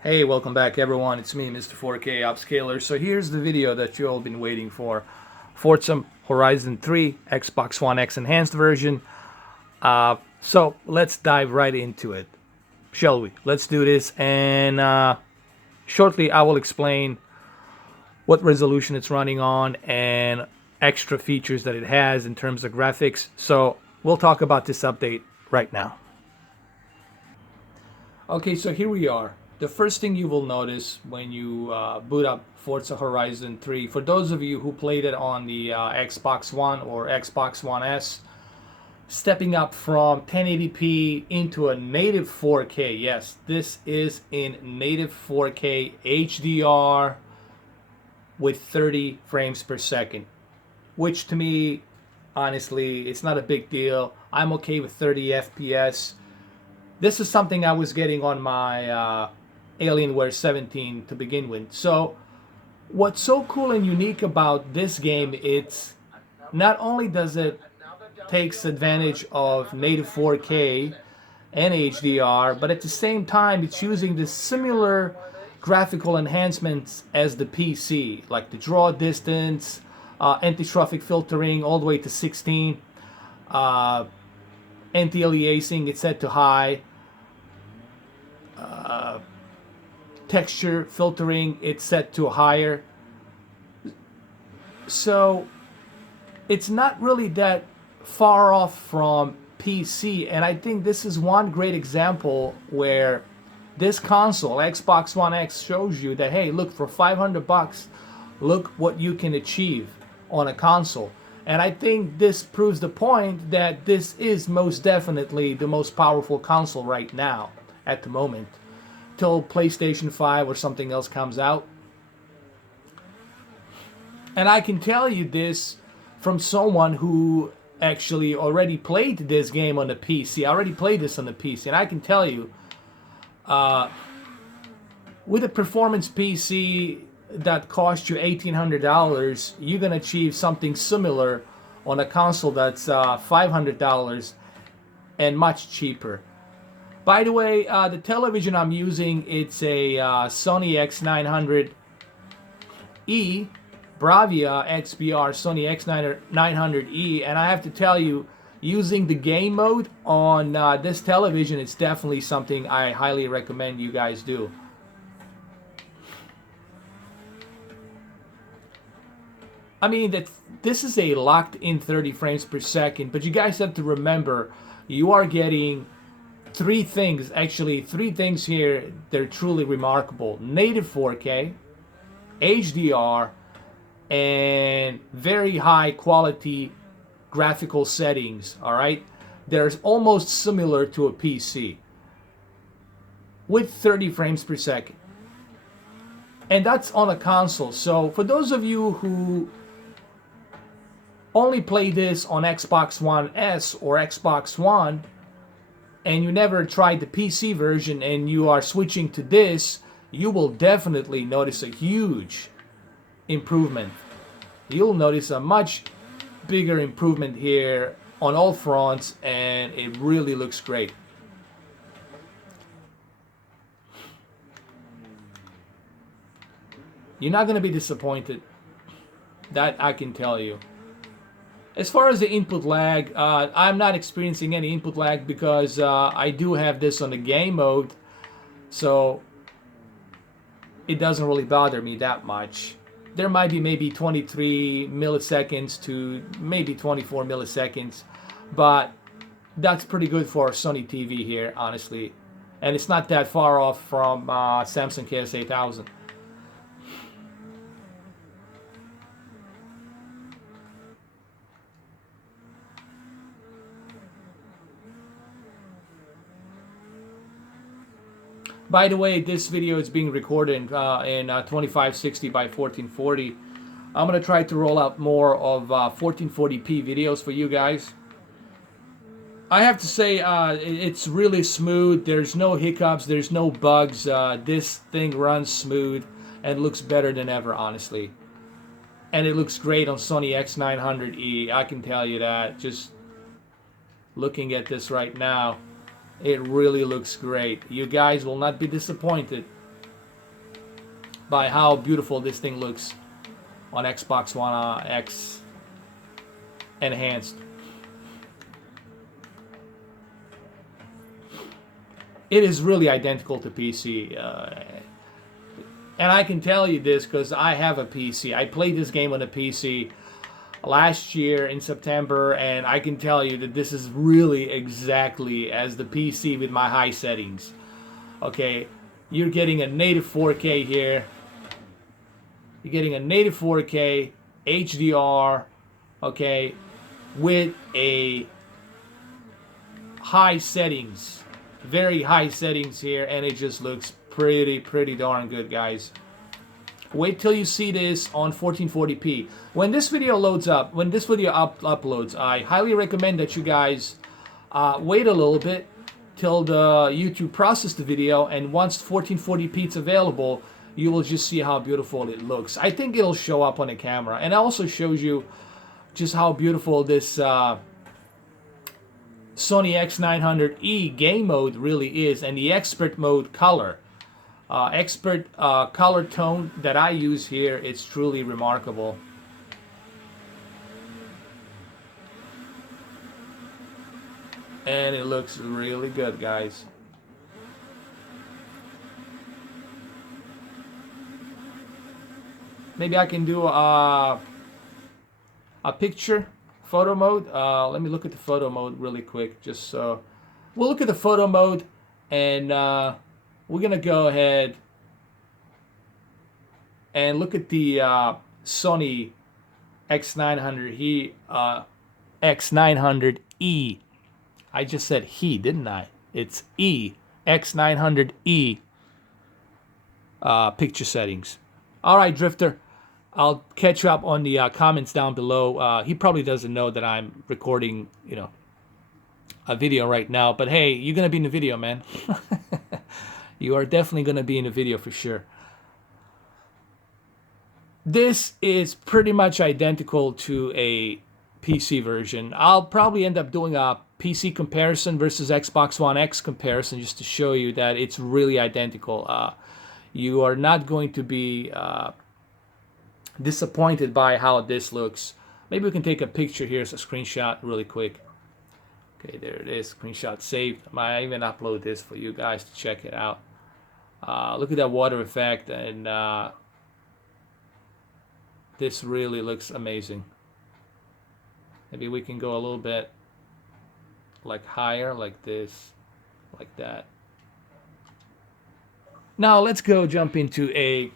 Hey, welcome back everyone. It's me, Mr. 4K Upscaler. So here's the video that you all been waiting for. Forza Horizon 3, Xbox One X Enhanced version. So let's dive right into it, shall we? Let's do this, and shortly I will explain what resolution it's running on and extra features that it has in terms of graphics. So we'll talk about this update right now. Okay, so here we are. The first thing you will notice when you boot up Forza Horizon 3, for those of you who played it on the Xbox One or Xbox One S, stepping up from 1080p into a native 4K. Yes, this is in native 4K HDR with 30 frames per second, which to me, honestly, it's not a big deal. I'm okay with 30 FPS. This is something I was getting on my Alienware 17 to begin with. So what's so cool and unique about this game, it's not only does it takes advantage of native 4K and HDR, but at the same time it's using the similar graphical enhancements as the PC, like the draw distance, anti-traffic filtering all the way to 16, anti-aliasing it's set to high, texture filtering it's set to higher. So it's not really that far off from PC, and I think this is one great example where this console, Xbox One X, shows you that, hey, look, for $500, look what you can achieve on a console. And I think this proves the point that this is most definitely the most powerful console right now at the moment, till PlayStation 5 or something else comes out. And I can tell you this from someone who actually already played this game on the PC. I already played this on the PC, and I can tell you, with a performance PC that costs you $1,800, you can achieve something similar on a console that's $500 and much cheaper. By the way, the television I'm using, it's a Sony X900e, BRAVIA XBR Sony X900e, and I have to tell you, using the game mode on this television, it's definitely something I highly recommend you guys do. I mean, that this is a locked-in 30 frames per second, but you guys have to remember, you are getting three things here. They're truly remarkable: native 4K, HDR, and very high quality graphical settings. All right, they're almost similar to a PC with 30 frames per second, and that's on a console. So for those of you who only play this on Xbox One S or Xbox One, and you never tried the PC version and you are switching to this, you will definitely notice a huge improvement. You'll notice a much bigger improvement here on all fronts, and it really looks great. You're not going to be disappointed, that I can tell you. As far as the input lag, I'm not experiencing any input lag because I do have this on the game mode, so it doesn't really bother me that much. There might be maybe 23 milliseconds to maybe 24 milliseconds, but that's pretty good for Sony TV here, honestly. And it's not that far off from Samsung KS8000. By the way, this video is being recorded in 2560 by 1440. I'm going to try to roll out more of 1440p videos for you guys. I have to say, it's really smooth. There's no hiccups. There's no bugs. This thing runs smooth and looks better than ever, honestly. And it looks great on Sony X900e. I can tell you that. Just looking at this right now, it really looks great. You guys will not be disappointed. by how beautiful this thing looks on Xbox One X enhanced. It is really identical to PC. And I can tell you this because I have a PC. I played this game on a PC last year in September, and I can tell you that this is really exactly as the PC with my high settings. Okay, you're getting a native 4K here. You're getting a native 4K HDR, okay, with a high settings, very high settings here, and it just looks pretty darn good, guys. Wait till you see this on 1440p. When this video loads up, when this video uploads, I highly recommend that you guys wait a little bit till the YouTube process the video, and once 1440p is available, you will just see how beautiful it looks. I think it'll show up on the camera, and it also shows you just how beautiful this Sony X900e game mode really is, and the expert mode color. Expert color tone that I use here, it's truly remarkable. And it looks really good, guys. Maybe I can do a picture photo mode. Let me look at the photo mode really quick. Just so we'll look at the photo mode, and we're gonna go ahead and look at the Sony X900e. X900e. I just said he, didn't I? It's E. X900e picture settings. All right, Drifter. I'll catch you up on the comments down below. He probably doesn't know that I'm recording, a video right now. But hey, you're gonna be in the video, man. You are definitely gonna be in the video for sure. This is pretty much identical to a PC version. I'll probably end up doing a PC comparison versus Xbox One X comparison just to show you that it's really identical. You are not going to be disappointed by how this looks. Maybe we can take a picture here as a screenshot really quick. Okay, there it is. Screenshot saved. I might even upload this for you guys to check it out. Look at that water effect, and this really looks amazing. Maybe we can go a little bit like higher, like this, like that. Now let's go jump into a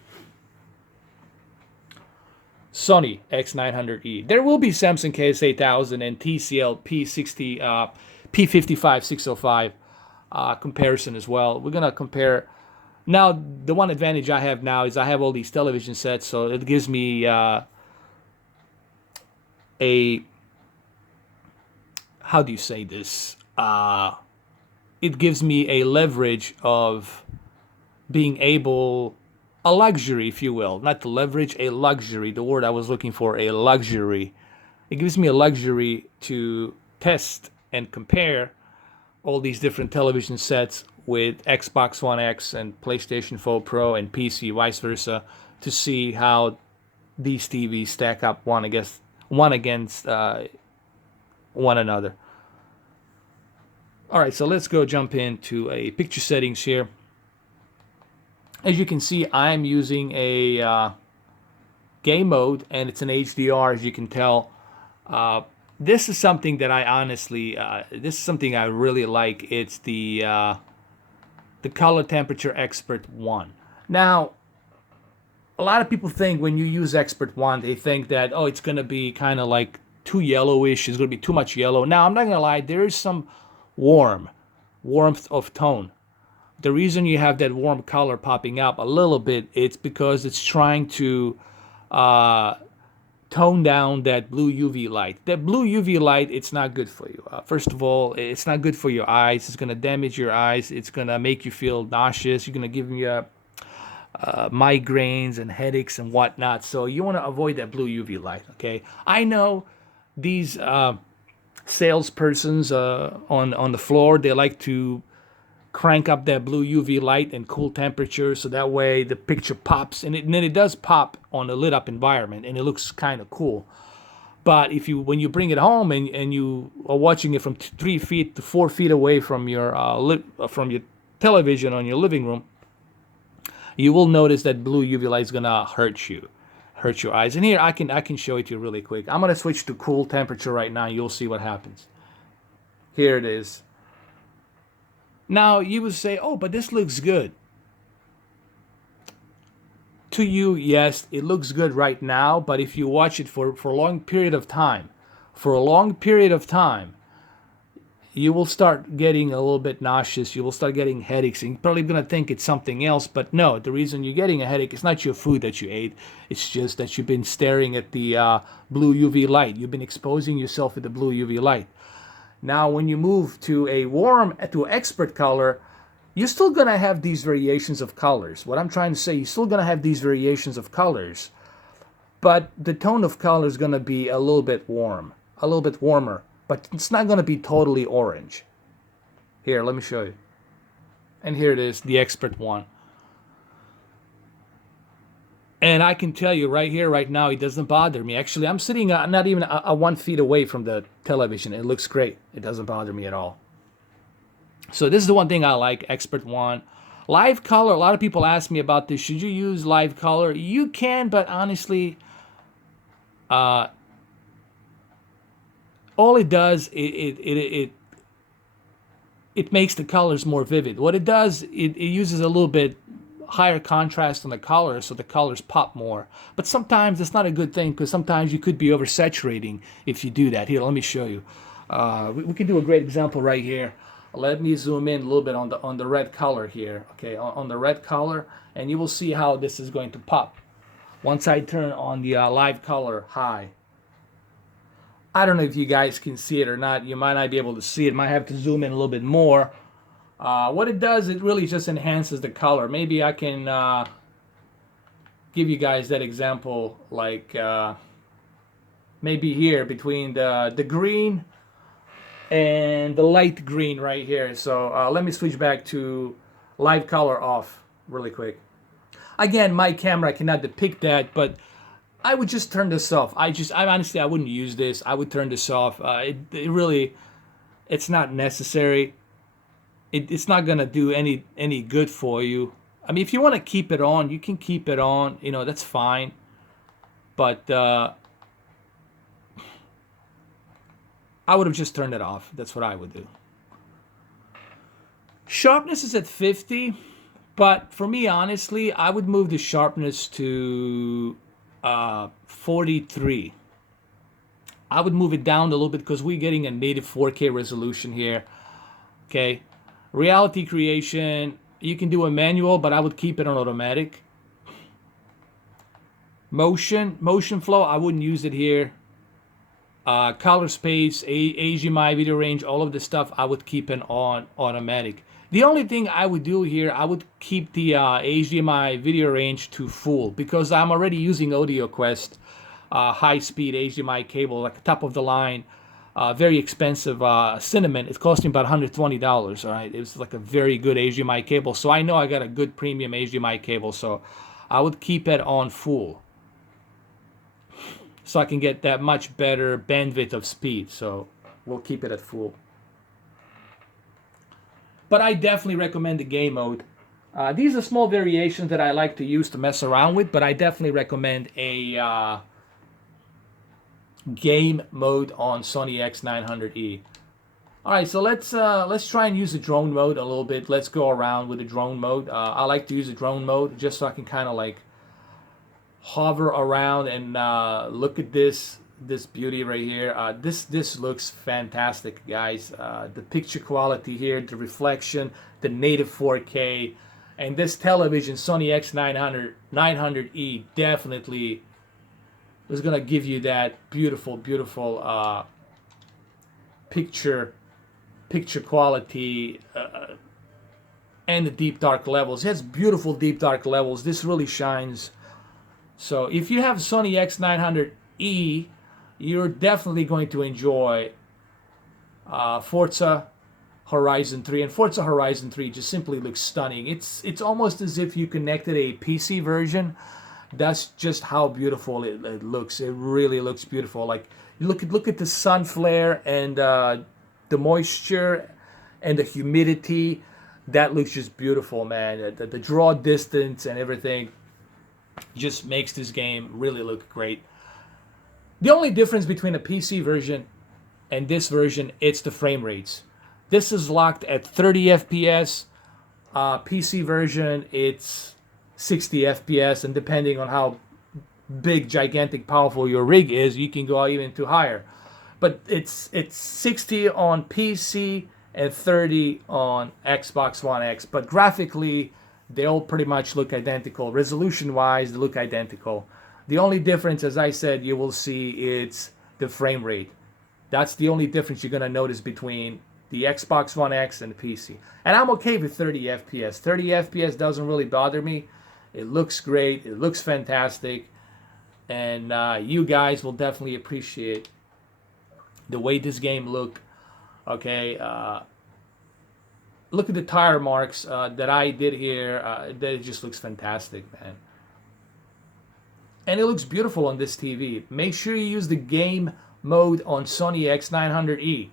Sony X900e. There will be Samsung KS8000 and TCL P55605 comparison as well. We're gonna compare. Now the one advantage I have now is I have all these television sets, so it gives me how do you say this? It gives me a leverage of being able, a luxury, if you will, not the leverage, a luxury, the word I was looking for, a luxury. It gives me a luxury to test and compare all these different television sets with Xbox One X and PlayStation 4 Pro and PC, vice versa, to see how these TVs stack up one against one another. All right, so let's go jump into a picture settings here. As you can see, I'm using a game mode, and it's an HDR, as you can tell. This is something that I honestly, this is something I really like. It's the color temperature expert 1. Now, a lot of people think when you use expert 1, they think that, oh, it's going to be kind of like too yellowish. It's going to be too much yellow. Now, I'm not going to lie. There is some warmth of tone. The reason you have that warm color popping up a little bit, it's because it's trying to tone down that blue UV light. That blue UV light, it's not good for you. First of all, it's not good for your eyes. It's going to damage your eyes. It's going to make you feel nauseous. You're going to give you migraines and headaches and whatnot. So you want to avoid that blue UV light, okay? I know these salespersons on the floor, they like to crank up that blue UV light and cool temperature, so that way the picture pops, and then it does pop on a lit up environment, and it looks kind of cool. But if you, when you bring it home and you are watching it from 3 feet to 4 feet away from your from your television on your living room, you will notice that blue UV light is gonna hurt your eyes. And here I can show it to you really quick. I'm gonna switch to cool temperature right now. You'll see what happens. Here it is. Now you would say, "Oh, but this looks good." To you, yes, it looks good right now, but if you watch it for a long period of time, you will start getting a little bit nauseous. You will start getting headaches, and you're probably going to think it's something else, but no, the reason you're getting a headache is not your food that you ate. It's just that you've been staring at the blue UV light. You've been exposing yourself with the blue UV light. Now, when you move to expert color, you're still going to have these variations of colors. What I'm trying to say, you're still going to have these variations of colors, but the tone of color is going to be a little bit warmer, but it's not going to be totally orange. Here, let me show you. And here it is, the expert one. And I can tell you right here, right now, it doesn't bother me. Actually, I'm sitting not even 1 feet away from the television. It looks great. It doesn't bother me at all. So this is the one thing I like, Expert One. Live color, a lot of people ask me about this. Should you use live color? You can, but honestly, all it does, it makes the colors more vivid. What it does, it uses a little bit higher contrast on the colors, so the colors pop more. But sometimes it's not a good thing, because sometimes you could be oversaturating if you do that. Here, let me show you. We can do a great example right here. Let me zoom in a little bit on the red color here. Okay, on the red color, and you will see how this is going to pop once I turn on the live color high. I don't know if you guys can see it or not. You might not be able to see it. Might have to zoom in a little bit more. What it does, it really just enhances the color. Maybe I can give you guys that example, like maybe here between the green and the light green right here. So let me switch back to live color off really quick. Again, my camera cannot depict that, but I would just turn this off. I honestly, I wouldn't use this. I would turn this off. It really, it's not necessary. It's not gonna do any good for you. I mean, if you want to keep it on, you can keep it on. You know, that's fine. But I would have just turned it off. That's what I would do. Sharpness is at 50, but for me, honestly, I would move the sharpness to 43. I would move it down a little bit because we're getting a native 4K resolution here. Okay, reality creation, you can do a manual, but I would keep it on automatic. Motion flow, I wouldn't use it here. Color space, HDMI video range, all of this stuff, I would keep it on automatic. The only thing I would do here, I would keep the HDMI video range to full, because I'm already using AudioQuest high-speed HDMI cable, like top of the line, very expensive Cinnamon. It's costing about $120. All right, it's like a very good HDMI cable, so I know I got a good premium HDMI cable, so I would keep it on full, so I can get that much better bandwidth of speed. So we'll keep it at full. But I definitely recommend the game mode. These are small variations that I like to use to mess around with, but I definitely recommend a game mode on Sony X900e. All right, so let's try and use the drone mode a little bit. Let's go around with the drone mode. I like to use the drone mode just so I can kind of like hover around and look at this beauty right here. This looks fantastic, guys. The picture quality here, the reflection, the native 4K, and this television, Sony X900e, definitely is gonna give you that beautiful picture quality and the deep dark levels. It has beautiful deep dark levels. This really shines. So if you have Sony X900e, you're definitely going to enjoy Forza Horizon 3, and Forza Horizon 3 just simply looks stunning. It's almost as if you connected a PC version. That's just how beautiful it looks. It really looks beautiful. Like, look at the sun flare and the moisture and the humidity. That looks just beautiful, man. The draw distance and everything just makes this game really look great. The only difference between a PC version and this version, it's the frame rates. This is locked at 30 FPS. PC version, it's 60 FPS, and depending on how big, gigantic, powerful your rig is, you can go even to higher. But it's 60 on PC and 30 on Xbox One X. But graphically, they all pretty much look identical. Resolution-wise, they look identical. The only difference, as I said, you will see it's the frame rate. That's the only difference you're going to notice between the Xbox One X and the PC. And I'm okay with 30 FPS. 30 FPS doesn't really bother me. It looks great. It looks fantastic. And you guys will definitely appreciate the way this game look. Okay, look at the tire marks that I did here. That it just looks fantastic, man. And it looks beautiful on this TV. Make sure you use the game mode on Sony X900e.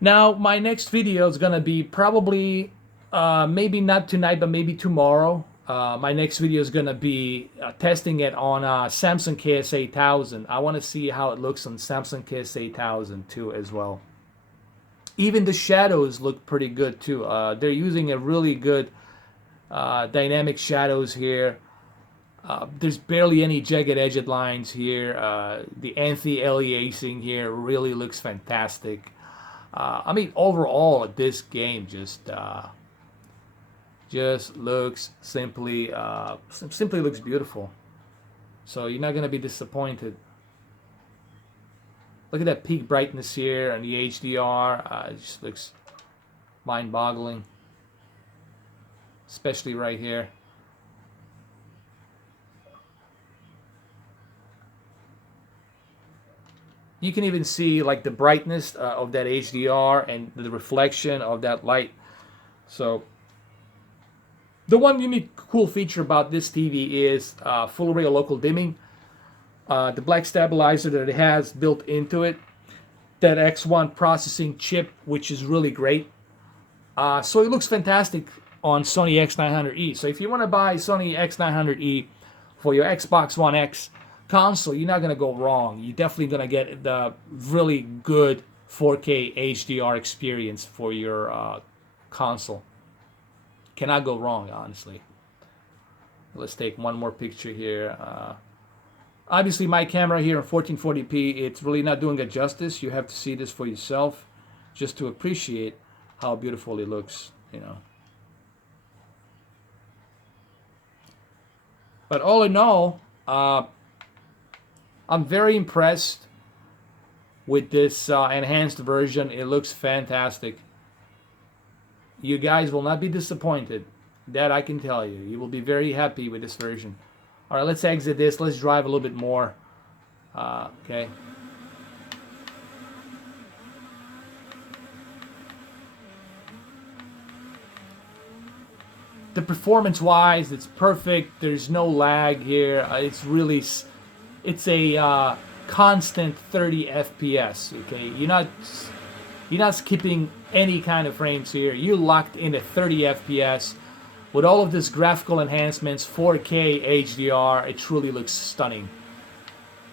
Now, my next video is going to be probably, maybe not tonight, but maybe tomorrow. My next video is going to be testing it on Samsung KS8000. I want to see how it looks on Samsung KS8000 too as well. Even the shadows look pretty good too. They're using a really good dynamic shadows here. There's barely any jagged edged lines here. The anti-aliasing here really looks fantastic. I mean, overall, this game just looks simply looks beautiful. So you're not gonna be disappointed. Look at that peak brightness here and the HDR. It just looks mind-boggling, especially right here. You can even see like the brightness of that HDR and the reflection of that light. So the one unique cool feature about this TV is full array of local dimming. The black stabilizer that it has built into it. That X1 processing chip, which is really great. So it looks fantastic on Sony X900e. So if you want to buy Sony X900e for your Xbox One X console, you're not going to go wrong. You're definitely going to get the really good 4K HDR experience for your console. Cannot go wrong, honestly. Let's take one more picture here. Obviously, my camera here in 1440p, it's really not doing it justice. You have to see this for yourself just to appreciate how beautiful it looks, you know. But all in all, I'm very impressed with this enhanced version. It looks fantastic. You guys will not be disappointed. That I can tell you. You will be very happy with this version. All right, let's exit this. Let's drive a little bit more. Okay. The performance-wise, it's perfect. There's no lag here. It's a constant 30 FPS. Okay, you're not skipping any kind of frames here. You're locked in at 30 FPS with all of this graphical enhancements, 4K HDR. It truly looks stunning.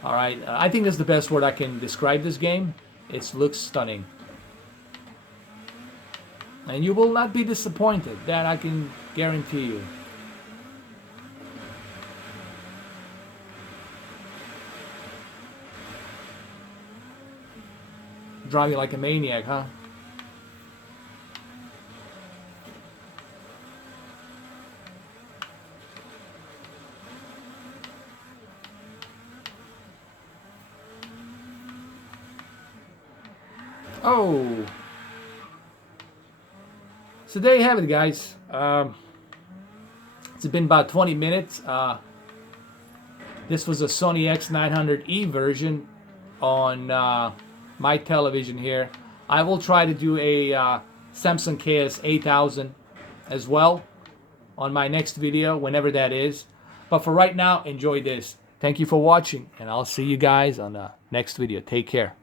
All right, I think that's the best word I can describe this game. It looks stunning, and you will not be disappointed. That I can guarantee you. Driving like a maniac, huh? Oh. So there you have it, guys. It's been about 20 minutes. This was a Sony X900e version on my television here. I will try to do a Samsung KS8000 as well on my next video, whenever that is. But for right now, enjoy this. Thank you for watching, and I'll see you guys on the next video. Take care.